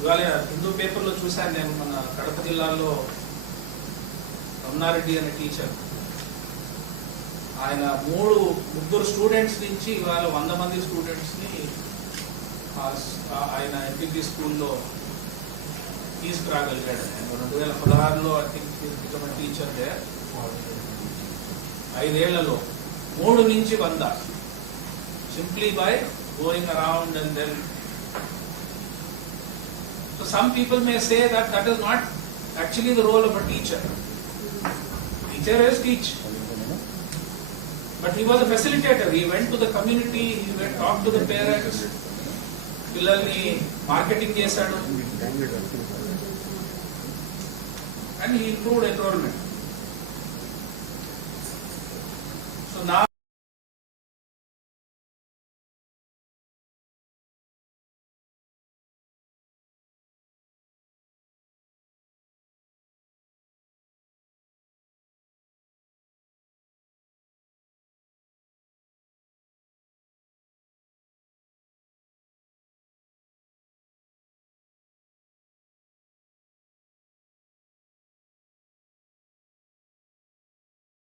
ఇవాళ హిందూ పేపర్లో చూశాను నేను, మన కడప జిల్లాలో రమణారెడ్డి అనే టీచర్, ఆయన ముగ్గురు స్టూడెంట్స్ నుంచి ఇవాళ 100 మంది స్టూడెంట్స్ని ఆయన ఎంపీపీ స్కూల్లో తీసుకురాగలిగాడు. 2016లో ఐ థింక్ టీచర్ దే 5 ఏళ్లలో 3 నుంచి 100 simply by going around and then. So some people may say that that is not actually the role of a teacher. Teacher is teach. But he was a facilitator. He went to the community, he went talk to the parents. పిల్లల్ని మార్కెటింగ్ చేశాడు and he improved enrollment.